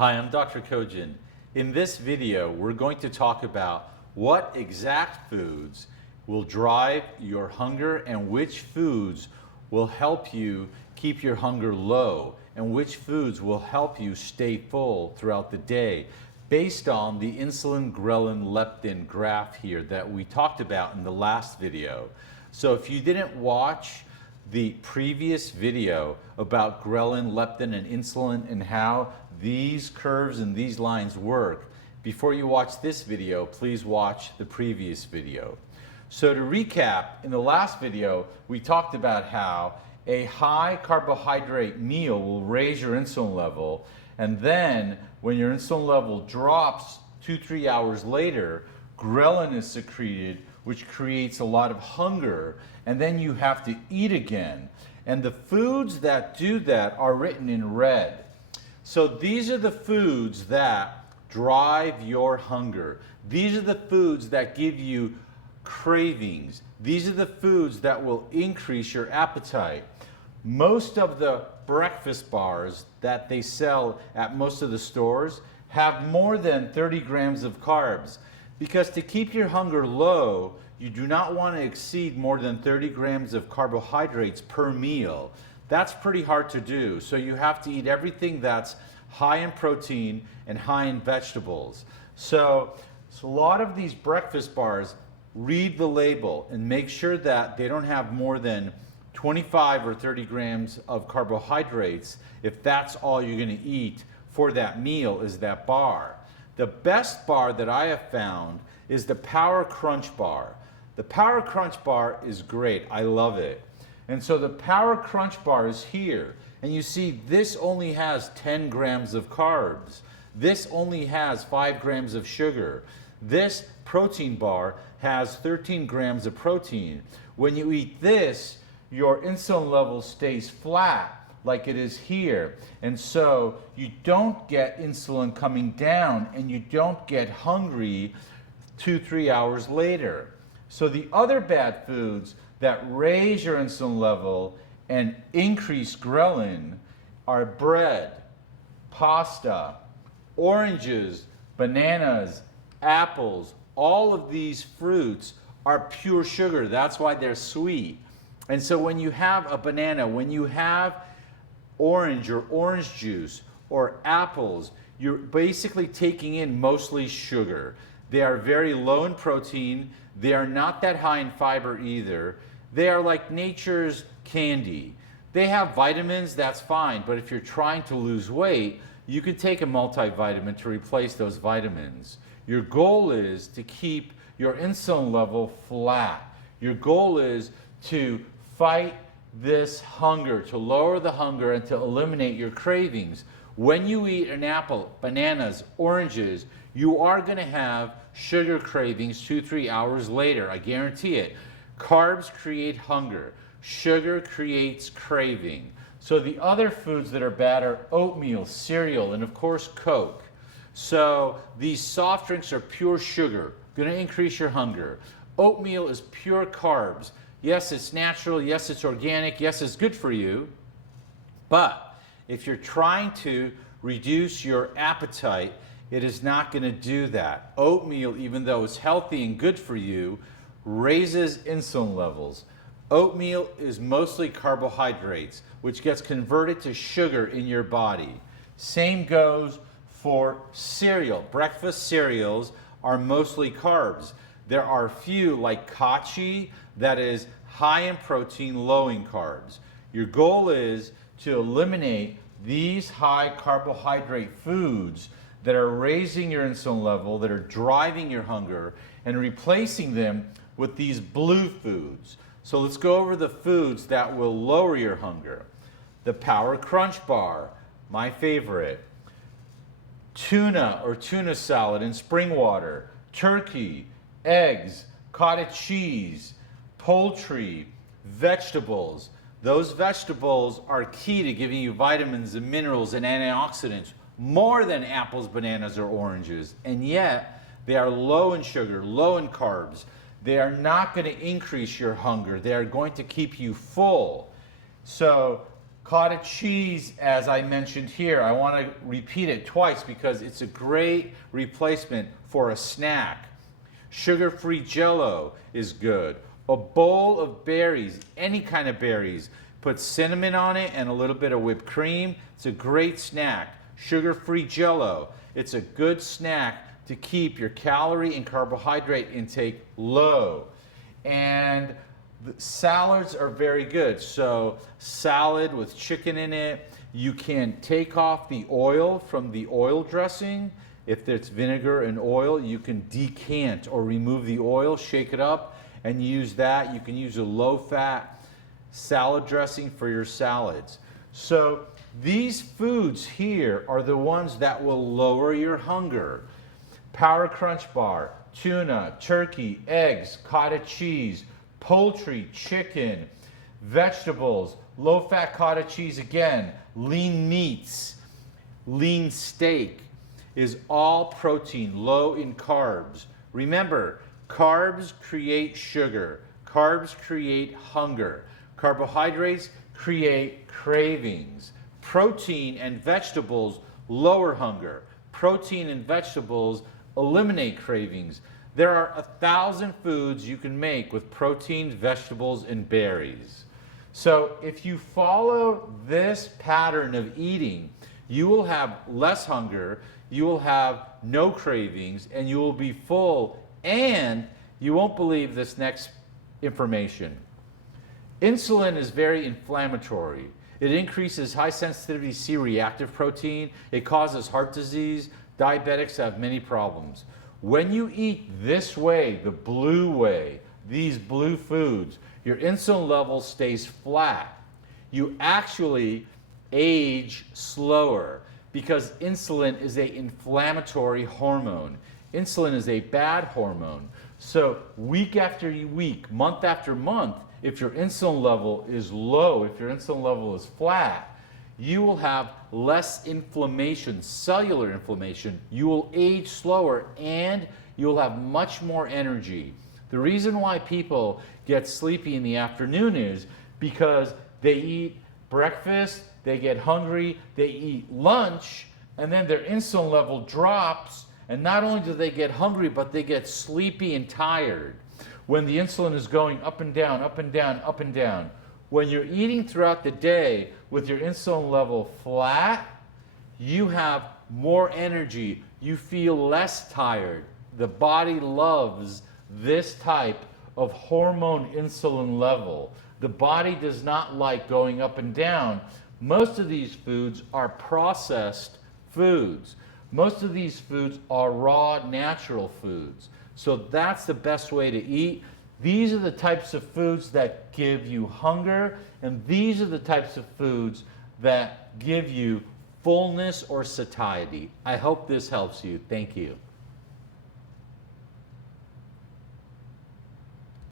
Hi, I'm Dr. Kojian. In this video, we're going to talk about what exact foods will drive your hunger and which foods will help you keep your hunger low and which foods will help you stay full throughout the day based on the insulin, ghrelin, leptin graph here that we talked about in the last video. So if you didn't watch the previous video about ghrelin, leptin, and insulin and how these curves and these lines work, before you watch this video, please watch the previous video. So to recap, in the last video, we talked about how a high carbohydrate meal will raise your insulin level, and then when your insulin level drops 2-3 hours later, ghrelin is secreted, which creates a lot of hunger, and then you have to eat again. And the foods that do that are written in red. So these are the foods that drive your hunger. These are the foods that give you cravings. These are the foods that will increase your appetite. Most of the breakfast bars that they sell at most of the stores have more than 30 grams of carbs, because to keep your hunger low, you do not want to exceed more than 30 grams of carbohydrates per meal. That's pretty hard to do. So you have to eat everything that's high in protein and high in vegetables. So a lot of these breakfast bars, read the label and make sure that they don't have more than 25 or 30 grams of carbohydrates if that's all you're going to eat for that meal is that bar. The best bar that I have found is the Power Crunch bar. The Power Crunch bar is great. I love it. And so the Power Crunch bar is here. And you see this only has 10 grams of carbs. This only has 5 grams of sugar. This protein bar has 13 grams of protein. When you eat this, your insulin level stays flat like it is here. And so you don't get insulin coming down and you don't get hungry 2-3 hours later. So the other bad foods that raise your insulin level and increase ghrelin are bread, pasta, oranges, bananas, apples. All of these fruits are pure sugar. That's why they're sweet. And so when you have a banana, when you have orange or orange juice or apples, you're basically taking in mostly sugar. They are very low in protein. They are not that high in fiber either. They are like nature's candy. They have vitamins, that's fine, but if you're trying to lose weight, you could take a multivitamin to replace those vitamins. Your goal is to keep your insulin level flat. Your goal is to fight this hunger, to lower the hunger and to eliminate your cravings. When you eat an apple, bananas, oranges, you are going to have sugar cravings 2-3 hours later. I guarantee it. Carbs create hunger. Sugar creates craving. So the other foods that are bad are oatmeal, cereal, and of course Coke. So these soft drinks are pure sugar, going to increase your hunger. Oatmeal is pure carbs. Yes, it's natural. Yes, it's organic. Yes, it's good for you. But if you're trying to reduce your appetite, it is not going to do that. Oatmeal, even though it's healthy and good for you, raises insulin levels. Oatmeal is mostly carbohydrates, which gets converted to sugar in your body. Same goes for cereal. Breakfast cereals are mostly carbs. There are a few like Kachi that is high in protein, low in carbs. Your goal is to eliminate these high carbohydrate foods that are raising your insulin level, that are driving your hunger, and replacing them with these blue foods. So let's go over the foods that will lower your hunger. The Power Crunch bar, my favorite. Tuna or tuna salad in spring water, turkey, eggs, cottage cheese, poultry, vegetables. Those vegetables are key to giving you vitamins and minerals and antioxidants more than apples, bananas, or oranges. And yet, they are low in sugar, low in carbs. They are not going to increase your hunger. They are going to keep you full. So Cottage cheese, as I mentioned here, I want to repeat it twice because it's a great replacement for a snack. Sugar-free Jell-O is good. A bowl of berries, any kind of berries, put cinnamon on it and a little bit of whipped cream. It's a great snack. Sugar-free Jell-O. It's a good snack to keep your calorie and carbohydrate intake low. And the salads are very good. So salad with chicken in it. You can take off the oil from the oil dressing. If it's vinegar and oil, you can decant or remove the oil, shake it up, and use that. You can use a low-fat salad dressing for your salads. So these foods here are the ones that will lower your hunger. Power Crunch Bar, tuna, turkey, eggs, cottage cheese, poultry, chicken, vegetables, low-fat cottage cheese again, lean meats, lean steak is all protein, low in carbs. Remember, carbs create sugar. Carbs create hunger. Carbohydrates create cravings. Protein and vegetables lower hunger. Protein and vegetables eliminate cravings. There are 1,000 foods you can make with proteins, vegetables, and berries. So if you follow this pattern of eating, you will have less hunger, you will have no cravings, and you will be full, and you won't believe this next information. Insulin is very inflammatory. It increases high sensitivity C-reactive protein. It causes heart disease. Diabetics have many problems. When you eat this way, the blue way, these blue foods, your insulin level stays flat. You actually age slower because insulin is an inflammatory hormone. Insulin is a bad hormone. So week after week, month after month, if your insulin level is low, if your insulin level is flat, you will have less inflammation, cellular inflammation. You will age slower and you'll have much more energy. The reason why people get sleepy in the afternoon is because they eat breakfast, they get hungry, they eat lunch, and then their insulin level drops, and not only do they get hungry, but they get sleepy and tired when the insulin is going up and down, up and down, up and down. When you're eating throughout the day with your insulin level flat, you have more energy. You feel less tired. The body loves this type of hormone insulin level. The body does not like going up and down. Most of these foods are processed foods. Most of these foods are raw, natural foods. So that's the best way to eat. These are the types of foods that give you hunger, and these are the types of foods that give you fullness or satiety. I hope this helps you. Thank you.